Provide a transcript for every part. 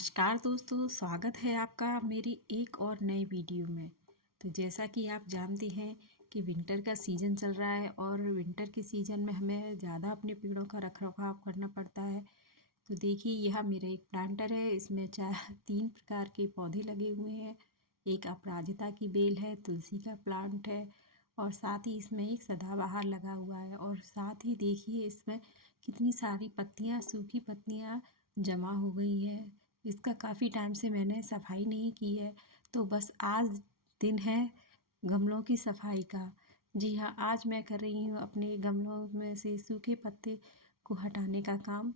नमस्कार दोस्तों, स्वागत है आपका मेरी एक और नई वीडियो में। तो जैसा कि आप जानते हैं कि विंटर का सीज़न चल रहा है और विंटर के सीज़न में हमें ज़्यादा अपने पेड़ों का रखरखाव करना पड़ता है। तो देखिए, यह मेरा एक प्लांटर है। इसमें 3 प्रकार के पौधे लगे हुए हैं। एक अपराजिता की बेल है, तुलसी का प्लांट है और साथ ही इसमें एक सदाबहार लगा हुआ है। और साथ ही देखिए, इसमें कितनी सारी पत्तियाँ, सूखी पत्तियाँ जमा हो गई हैं। इसका काफ़ी टाइम से मैंने सफाई नहीं की है, तो बस आज दिन है गमलों की सफाई का। जी हाँ, आज मैं कर रही हूँ अपने गमलों में से सूखे पत्ते को हटाने का काम।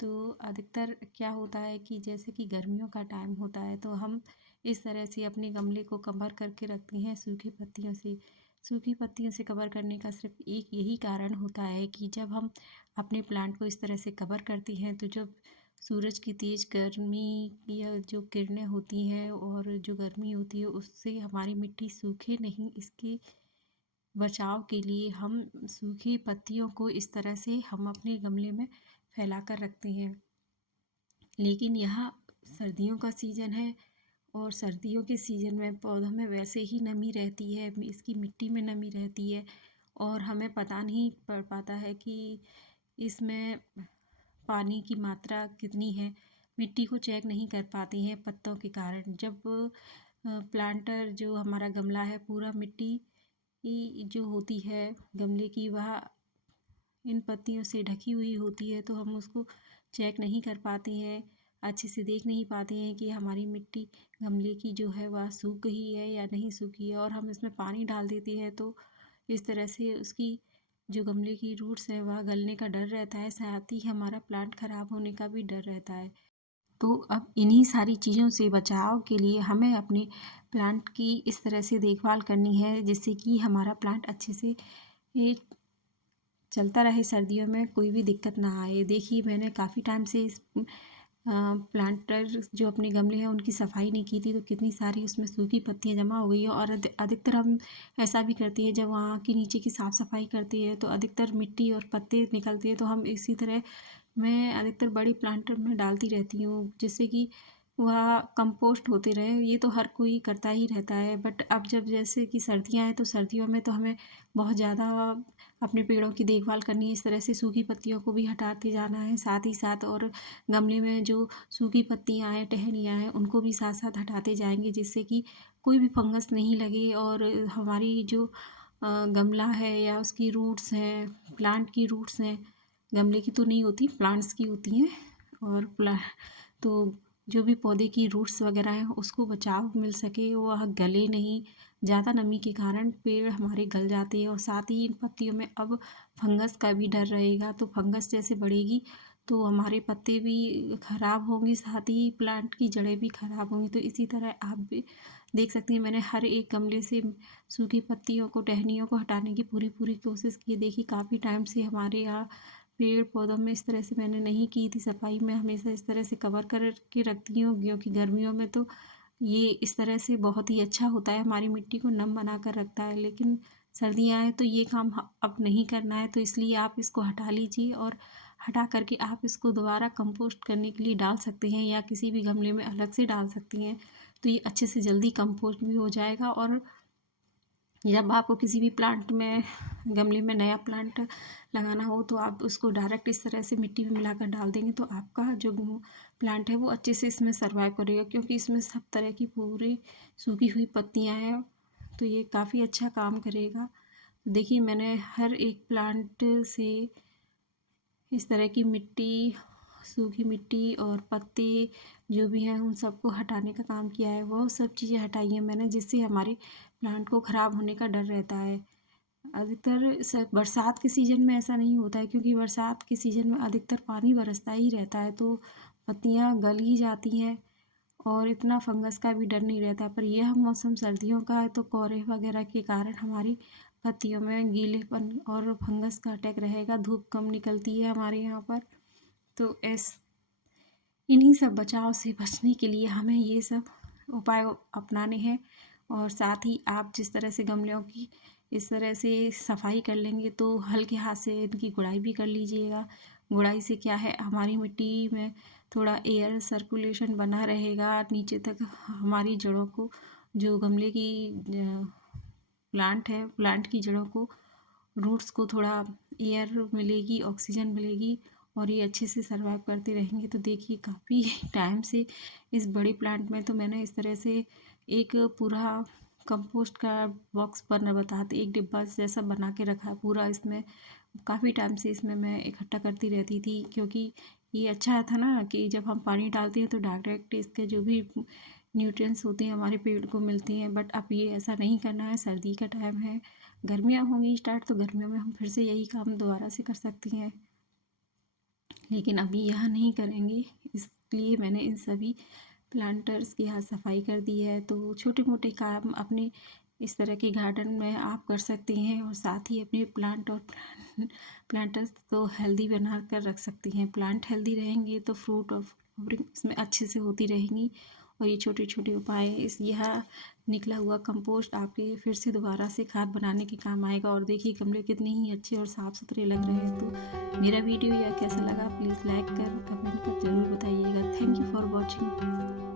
तो अधिकतर क्या होता है कि जैसे कि गर्मियों का टाइम होता है, तो हम इस तरह से अपने गमले को कवर करके रखते हैं सूखी पत्तियों से। सूखी पत्तियों से कवर करने का सिर्फ एक यही कारण होता है कि जब हम अपने प्लांट को इस तरह से कवर करती हैं, तो जब सूरज की तेज़ गर्मी या जो किरणें होती हैं और जो गर्मी होती है, उससे हमारी मिट्टी सूखे नहीं, इसके बचाव के लिए हम सूखी पत्तियों को इस तरह से हम अपने गमले में फैला कर रखते हैं। लेकिन यह सर्दियों का सीज़न है और सर्दियों के सीज़न में पौधों में वैसे ही नमी रहती है, इसकी मिट्टी में नमी रहती है और हमें पता नहीं पड़ पाता है कि इसमें पानी की मात्रा कितनी है। मिट्टी को चेक नहीं कर पाते हैं पत्तों के कारण। जब प्लांटर जो हमारा गमला है, पूरा मिट्टी की जो होती है गमले की, वह इन पत्तियों से ढकी हुई होती है, तो हम उसको चेक नहीं कर पाते हैं, अच्छे से देख नहीं पाते हैं कि हमारी मिट्टी गमले की जो है वह सूख गई है या नहीं सूखी है। और हम इसमें पानी डाल देते हैं, तो इस तरह से उसकी जो गमले की रूट्स हैं वह गलने का डर रहता है, साथ ही हमारा प्लांट ख़राब होने का भी डर रहता है। तो अब इन्हीं सारी चीज़ों से बचाव के लिए हमें अपने प्लांट की इस तरह से देखभाल करनी है, जिससे कि हमारा प्लांट अच्छे से चलता रहे, सर्दियों में कोई भी दिक्कत ना आए। देखिए, मैंने काफ़ी टाइम से इस प्लांटर जो अपने गमले हैं उनकी सफाई नहीं की थी, तो कितनी सारी उसमें सूखी पत्तियां जमा हो गई हैं। और अधिकतर हम ऐसा भी करते हैं, जब वहाँ की नीचे की साफ़ सफाई करते हैं तो अधिकतर मिट्टी और पत्ते निकलते हैं, तो हम इसी तरह मैं अधिकतर बड़ी प्लांटर में डालती रहती हूँ, जिससे कि वह कंपोस्ट होते रहे। ये तो हर कोई करता ही रहता है, बट अब जब जैसे कि सर्दियाँ हैं, तो सर्दियों में तो हमें बहुत ज़्यादा अपने पेड़ों की देखभाल करनी है। इस तरह से सूखी पत्तियों को भी हटाते जाना है साथ ही साथ, और गमले में जो सूखी पत्तियाँ हैं, टहनियाँ हैं, उनको भी साथ साथ हटाते जाएंगे, जिससे कि कोई भी फंगस नहीं लगे और हमारी जो गमला है या उसकी रूट्स हैं, प्लांट की रूट्स हैं, गमले की तो नहीं होती, प्लांट्स की होती हैं। और तो जो भी पौधे की रूट्स वगैरह हैं, उसको बचाव मिल सके, वह गले नहीं। ज़्यादा नमी के कारण पेड़ हमारे गल जाते हैं और साथ ही इन पत्तियों में अब फंगस का भी डर रहेगा। तो फंगस जैसे बढ़ेगी तो हमारे पत्ते भी ख़राब होंगे, साथ ही प्लांट की जड़ें भी ख़राब होंगी। तो इसी तरह आप भी देख सकती हैं, मैंने हर एक गमले से सूखी पत्तियों को, टहनियों को हटाने की पूरी पूरी कोशिश की। देखिए, काफ़ी टाइम से हमारे यहाँ पेड़ पौधों में इस तरह से मैंने नहीं की थी सफाई। मैं हमेशा इस तरह से कवर कर के रखती हूँ, क्योंकि गर्मियों में तो ये इस तरह से बहुत ही अच्छा होता है, हमारी मिट्टी को नम बना कर रखता है। लेकिन सर्दियाँ हैं तो ये काम अब नहीं करना है, तो इसलिए आप इसको हटा लीजिए और हटा करके आप इसको दोबारा कंपोस्ट करने के लिए डाल सकते हैं या किसी भी गमले में अलग से डाल सकती हैं। तो ये अच्छे से जल्दी कंपोस्ट भी हो जाएगा। और जब आपको किसी भी प्लांट में, गमले में नया प्लांट लगाना हो, तो आप उसको डायरेक्ट इस तरह से मिट्टी में मिलाकर डाल देंगे, तो आपका जो प्लांट है वो अच्छे से इसमें सर्वाइव करेगा, क्योंकि इसमें सब तरह की पूरी सूखी हुई पत्तियां हैं, तो ये काफ़ी अच्छा काम करेगा। तो देखिए, मैंने हर एक प्लांट से इस तरह की मिट्टी, सूखी मिट्टी और पत्ते जो भी हैं, उन सबको हटाने का काम किया है। वो सब चीज़ें हटाई हैं मैंने, जिससे हमारे प्लांट को ख़राब होने का डर रहता है। अधिकतर बरसात के सीज़न में ऐसा नहीं होता है, क्योंकि बरसात के सीज़न में अधिकतर पानी बरसता ही रहता है, तो पत्तियाँ गल ही जाती हैं और इतना फंगस का भी डर नहीं रहता। पर यह मौसम सर्दियों का है, तो कोहरे वगैरह के कारण हमारी पत्तियों में गीलेपन और फंगस का अटैक रहेगा। धूप कम निकलती है हमारे यहाँ पर, तो इन्हीं सब बचाव से बचने के लिए हमें ये सब उपाय अपनाने हैं। और साथ ही आप जिस तरह से गमलों की इस तरह से सफाई कर लेंगे, तो हल्के हाथ से इनकी गुड़ाई भी कर लीजिएगा। गुड़ाई से क्या है, हमारी मिट्टी में थोड़ा एयर सर्कुलेशन बना रहेगा नीचे तक हमारी जड़ों को, जो गमले की प्लांट की जड़ों को, रूट्स को थोड़ा एयर मिलेगी, ऑक्सीजन मिलेगी और ये अच्छे से सर्वाइव करते रहेंगे। तो देखिए काफ़ी टाइम से इस बड़े प्लांट में तो मैंने इस तरह से एक पूरा कंपोस्ट का बॉक्स बताते एक डिब्बा जैसा बना के रखा है पूरा। इसमें काफ़ी टाइम से इसमें मैं इकट्ठा करती रहती थी, क्योंकि ये अच्छा था ना कि जब हम पानी डालते हैं तो डायरेक्ट इसके जो भी न्यूट्रिएंट्स होते हैं हमारे पेड़ को मिलते हैं। बट अब ये ऐसा नहीं करना है, सर्दी का टाइम है, गर्मियाँ होंगी स्टार्ट तो गर्मियों में हम फिर से यही काम दोबारा से कर सकती हैं, लेकिन अभी यहाँ नहीं करेंगे। इसलिए मैंने इन सभी प्लांटर्स की यहाँ सफाई कर दी है। तो छोटे मोटे काम अपने इस तरह के गार्डन में आप कर सकती हैं और साथ ही अपने प्लांटर्स को हेल्दी बना कर रख सकती हैं। प्लांट हेल्दी रहेंगे तो फ्रूट और फ्लावरिंग उसमें अच्छे से होती रहेंगी। और ये छोटे छोटे उपाय, इस यह निकला हुआ कंपोस्ट आपके फिर से दोबारा से खाद बनाने के काम आएगा। और देखिए गमले कितने ही अच्छे और साफ़ सुथरे लग रहे हैं। तो मेरा वीडियो यह कैसा लगा प्लीज़ लाइक कर कमेंट कर ज़रूर बताइएगा। Thank you for watching.